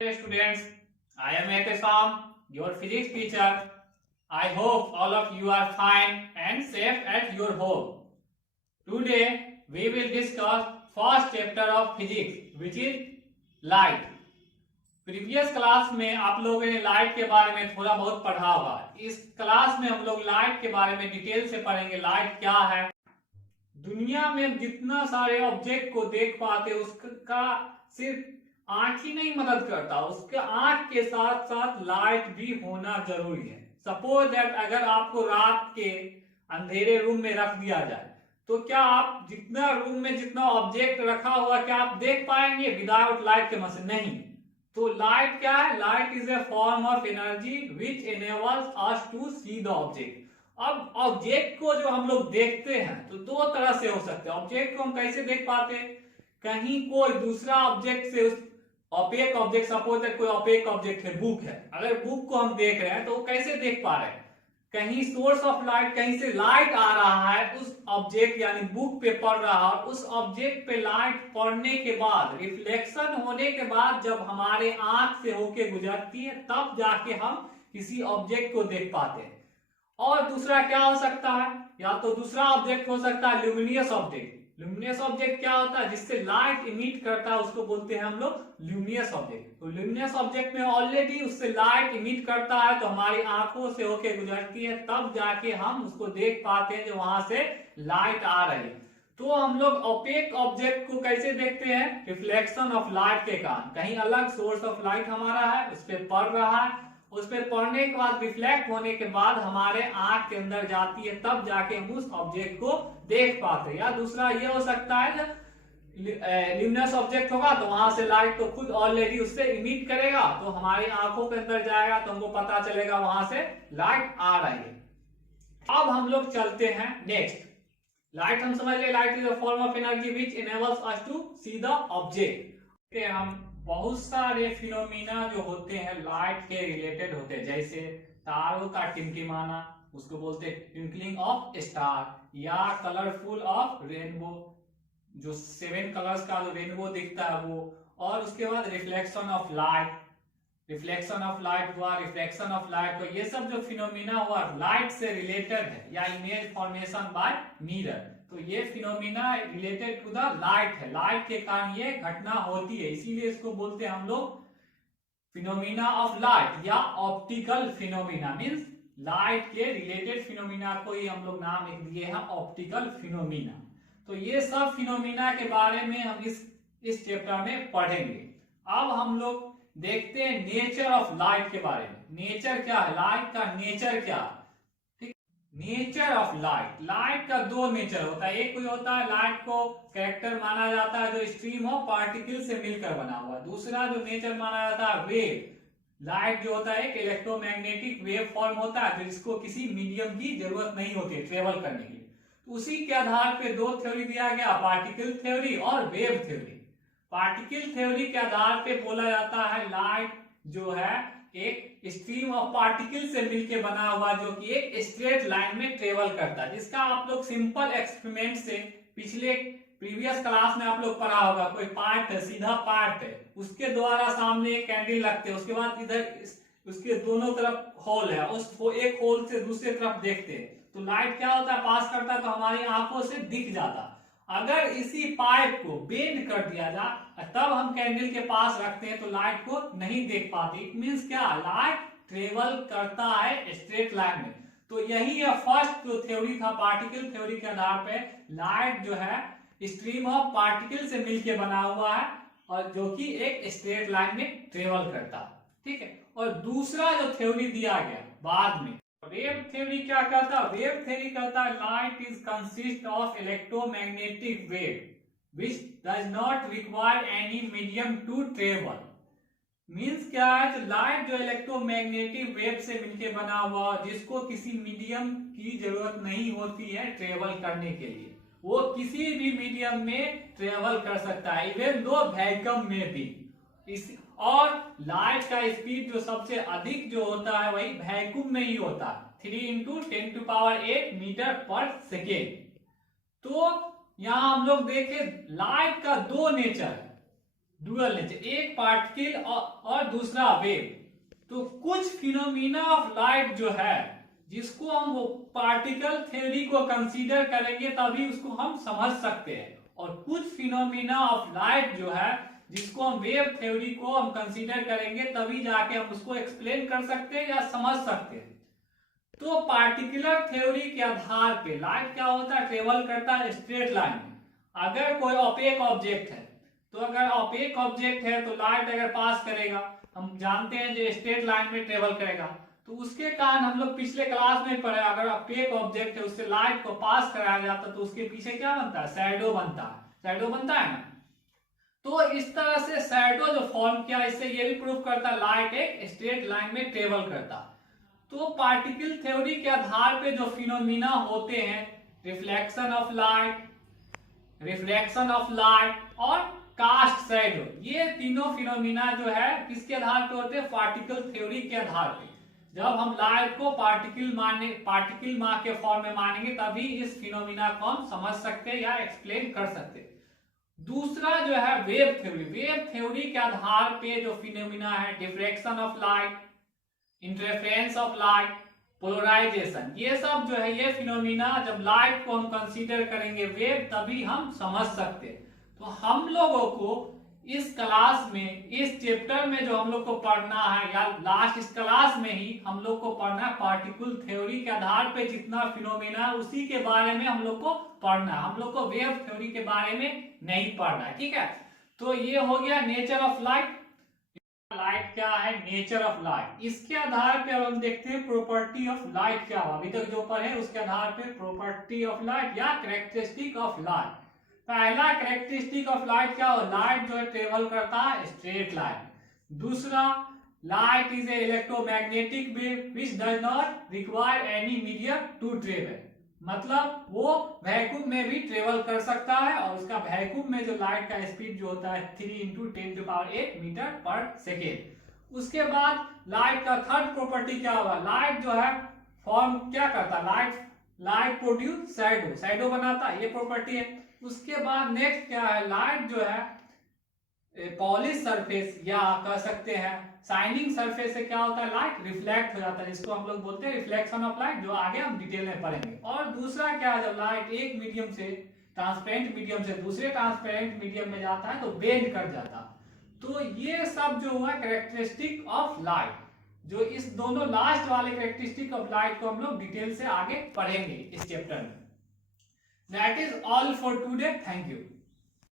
Hey students, I am Etesam, your physics teacher. I hope all of you are fine and safe at your home. Today we will discuss first chapter of physics which is light. Previous class में आप लोगों ने light के बारे में थोड़ा बहुत पढ़ा होगा। इस क्लास में हम लोग लाइट के बारे में डिटेल से पढ़ेंगे। लाइट क्या है, दुनिया में जितना सारे ऑब्जेक्ट को देख पाते उसका सिर्फ आंख ही नहीं मदद करता, उसके आंख के साथ साथ लाइट भी होना जरूरी है। सपोज दैट अगर आपको रात के अंधेरे रूम में रख दिया जाए तो क्या आप जितना रूम में जितना ऑब्जेक्ट रखा हुआ क्या आप देख पाएंगे विदाउट लाइट के मदद? नहीं। तो लाइट क्या है? Light is a form of energy which enables us to see the object. अब ऑब्जेक्ट को जो हम लोग देखते हैं तो दो तरह से हो सकते हैं। ऑब्जेक्ट को हम कैसे देख पाते हैं? कहीं कोई दूसरा ऑब्जेक्ट से उस ऑपेक ऑब्जेक्ट, सपोज दैट कोई ऑपेक ऑब्जेक्ट है, बुक है, अगर बुक को हम देख रहे हैं तो कैसे देख पा रहे हैं? कहीं सोर्स ऑफ लाइट, कहीं से लाइट आ रहा है, उस ऑब्जेक्ट यानी बुक पे पड़ रहा है, उस ऑब्जेक्ट पे लाइट पड़ने के बाद, रिफ्लेक्शन होने के बाद जब हमारे आंख से होके गुजरती है तब जाके हम किसी ऑब्जेक्ट को देख पाते हैं। और दूसरा क्या हो सकता है? या तो दूसरा ऑब्जेक्ट हो सकता है ल्यूमिनियस ऑब्जेक्ट। ल्यूमिनियस ऑब्जेक्ट क्या होता है? जिससे लाइट इमिट करता है उसको बोलते हैं हम लोग ल्यूमिनियस ऑब्जेक्ट। तो ल्यूमिनियस ऑब्जेक्ट में ऑलरेडी उससे लाइट इमिट करता है तो हमारी आंखों से होके गुजरती है तब जाके हम उसको देख पाते हैं जो वहां से लाइट आ रही है। तो हम लोग ओपेक ऑब्जेक्ट को कैसे देखते हैं? रिफ्लेक्शन ऑफ लाइट के कारण। कहीं अलग सोर्स ऑफ लाइट हमारा है, उस पर पड़ रहा है, उस पर पढ़ने के बाद रिफ्लेक्ट होने के बाद हमारे आंख के अंदर जाती है तब जाके हम उस ऑब्जेक्ट को देख पाते हैं। या दूसरा ये हो सकता है ल्यूमिनस ऑब्जेक्ट होगा तो वहां से लाइट तो खुद ऑलरेडी उससे इमिट करेगा तो हमारी आंखों के अंदर जाएगा तो हमको पता चलेगा वहां से लाइट आ रही है। अब हम लोग चलते हैं नेक्स्ट। लाइट हम समझ ले, light is a form of energy which enables us to see the object. हम बहुत सारे फिनोमिना जो होते हैं लाइट के रिलेटेड होते हैं, जैसे तारों का टिमटिमाना, उसको बोलते हैं ट्विंकलिंग ऑफ स्टार, या कलरफुल ऑफ रेनबो, जो 7 कलर्स का जो रेनबो दिखता है वो। और उसके बाद reflection of light, reflection of light हुआ, रिफ्लेक्शन ऑफ लाइट। तो ये सब जो फिनोमिना हुआ लाइट से रिलेटेड है, या इमेज फॉर्मेशन बाय मिरर, तो ये phenomena related to the light है। लाइट के कारण ये घटना होती है, इसीलिए इसको बोलते हैं हम लोग फिनोमिना ऑफ लाइट या ऑप्टिकल फिनोमिना। मींस लाइट के रिलेटेड फिनोमिना को ही हम लोग नाम लिख दिए हैं ऑप्टिकल फिनोमिना। तो ये सब फिनोमिना के बारे में हम इस चैप्टर में पढ़ेंगे। अब हम लोग देखते हैं नेचर ऑफ लाइट के बारे में। नेचर क्या है? लाइट का नेचर क्या? नेचर ऑफ लाइट, लाइट का दो नेचर होता है। एक कोई होता है लाइट को कैरेक्टर माना जाता है जो स्ट्रीम ऑफ पार्टिकल से मिलकर बना हुआ। दूसरा जो नेचर माना जाता है वेव। लाइट जो होता है एक इलेक्ट्रोमैग्नेटिक वेव फॉर्म होता है जिसको किसी मीडियम की जरूरत नहीं होती ट्रेवल करने के लिए। तो उसी के आधार पे दो थ्योरी दिया गया, पार्टिकल थ्योरी और वेव थ्योरी। पार्टिकल थ्योरी के आधार पे बोला जाता है लाइट जो है एक स्ट्रीम ऑफ पार्टिकल से मिलकर बना हुआ जो कि एक स्ट्रेट लाइन में ट्रेवल करता है, जिसका आप लोग सिंपल एक्सपेरिमेंट से पिछले प्रीवियस क्लास में आप लोग पढ़ा होगा। कोई पार्ट है, सीधा पार्ट है, उसके द्वारा सामने एक कैंडल रखते हैं, उसके बाद इधर उसके दोनों तरफ होल है, उस एक होल से दूसरे तरफ देखते हैं तो लाइट क्या होता है? पास करता है तो हमारी आंखों से दिख जाता। अगर इसी पाइप को बेंड कर दिया जाए तब हम कैंडल के पास रखते हैं तो लाइट को नहीं देख पाते। इट मींस क्या? लाइट ट्रेवल करता है स्ट्रेट लाइन में। तो यही है फर्स्ट जो थ्योरी था पार्टिकल थ्योरी के आधार पे, लाइट जो है स्ट्रीम ऑफ पार्टिकल से मिलकर बना हुआ है और जो कि एक स्ट्रेट लाइन में ट्रेवल करता है। ठीक है। और दूसरा जो थ्योरी दिया गया बाद में, वेव थ्योरी क्या कहता है? वेव थ्योरी कहता है light is consist of electromagnetic wave which does not require any medium to travel. Means क्या है? तो लाइट जो इलेक्ट्रोमैग्नेटिक वेव से मिलकर बना हुआ जिसको किसी मीडियम की जरूरत नहीं होती है ट्रेवल करने के लिए, वो किसी भी मीडियम में ट्रेवल कर सकता है, इवन दो वैक्यूम में भी। इस और लाइट का स्पीड जो सबसे अधिक जो होता है वही वैक्यूम में ही होता है, 3 × 10⁸ मीटर पर सेकेंड। तो यहां हम लोग देखें लाइट का दो नेचर है। डुअल नेचर, एक पार्टिकल और दूसरा वेव। तो कुछ फिनोमिना ऑफ लाइट जो है जिसको हम वो पार्टिकल थ्योरी को कंसीडर करेंगे तभी उसको हम समझ सकते हैं, और कुछ फिनोमिना ऑफ लाइट जो है जिसको हम वेव थ्योरी को हम कंसीडर करेंगे तभी जाके हम उसको एक्सप्लेन कर सकते हैं या समझ सकते हैं। तो पार्टिकुलर थ्योरी के आधार पे लाइट क्या होता है, ट्रेवल करता है स्ट्रेट लाइन में। अगर कोई ओपेक ऑब्जेक्ट है, तो अगर ओपेक ऑब्जेक्ट है तो लाइट अगर पास करेगा, हम जानते हैं जो स्ट्रेट लाइन में ट्रेवल करेगा, तो उसके कारण हम लोग पिछले क्लास में पढ़े, अगर ओपेक ऑब्जेक्ट है उससे लाइट को पास कराया जाता तो उसके पीछे क्या बनता है, शैडो बनता है, शैडो बनता है ना। तो इस तरह से शैडो जो फॉर्म किया, इससे ये भी प्रूव करता है लाइट एक स्ट्रेट लाइन में ट्रेवल करता। तो पार्टिकल थ्योरी के आधार पे जो फिनोमिना होते हैं, reflection of light, refraction of light और कास्ट शैडो, ये तीनों फिनोमिना जो है किसके आधार पे होते हैं, पार्टिकल थ्योरी के आधार पे। जब हम लाइट को पार्टिकल मास के फॉर्म में मानेंगे तभी इस फिनोमिना को हम समझ सकते हैं या एक्सप्लेन कर सकते हैं। दूसरा जो है वेव थ्योरी, वेव थ्योरी के आधार पे जो फिनोमिना है, diffraction of light, interference of light, polarisation, ये सब जो है ये फिनोमिना जब लाइट को हम कंसीडर करेंगे वेव तभी हम समझ सकते हैं। तो हम लोगों को इस क्लास में, इस चैप्टर में जो हम लोग को पढ़ना है या लास्ट इस क्लास में ही हम लोग को पढ़ना है पार्टिकल थ्योरी के आधार पे जितना फिनोमिना है उसी के बारे में हम लोग को पढ़ना है, हम लोग को वेव थ्योरी के बारे में नहीं पढ़ना है, ठीक है। तो ये हो गया नेचर ऑफ लाइट। लाइट क्या है, नेचर ऑफ लाइट। इसके आधार पे अब हम देखते हैं प्रॉपर्टी ऑफ लाइट क्या हुआ, अभी तक जो पढ़े उसके आधार पे प्रॉपर्टी ऑफ लाइट या कैरेक्टरिस्टिक ऑफ लाइट। पहला कैरेक्टरिस्टिक ऑफ लाइट क्या हो, लाइट जो है ट्रेवल करता है स्ट्रेट लाइन। दूसरा, light is a electromagnetic wave which does not require any medium to travel, मतलब वो वैक्यूम में भी ट्रेवल कर सकता है, और उसका वैक्यूम में जो लाइट का स्पीड जो होता है 3 × 10⁸ मीटर पर सेकेंड। उसके बाद लाइट का थर्ड प्रॉपर्टी क्या होगा, लाइट जो है फॉर्म क्या करता है, लाइट प्रोड्यूस शैडो, शैडो बनाता है, ये प्रॉपर्टी है। उसके बाद नेक्स्ट क्या है, लाइट जो है पॉलिश सरफेस या कह सकते हैं शाइनिंग सरफेस से क्या होता है, लाइट रिफ्लेक्ट हो जाता है, जिसको हम लोग बोलते हैं रिफ्लेक्शन ऑफ लाइट, जो आगे हम डिटेल में पढ़ेंगे। और दूसरा क्या है, जब लाइट एक मीडियम से, ट्रांसपेरेंट मीडियम से दूसरे ट्रांसपेरेंट मीडियम में जाता है तो बेंड कर जाता। तो ये सब जो हुआ कैरेक्टरिस्टिक ऑफ लाइट, जो इस दोनों लास्ट वाले कैरेक्टरिस्टिक ऑफ लाइट को हम लोग डिटेल से आगे पढ़ेंगे इस चैप्टर में। That is all for today, thank you.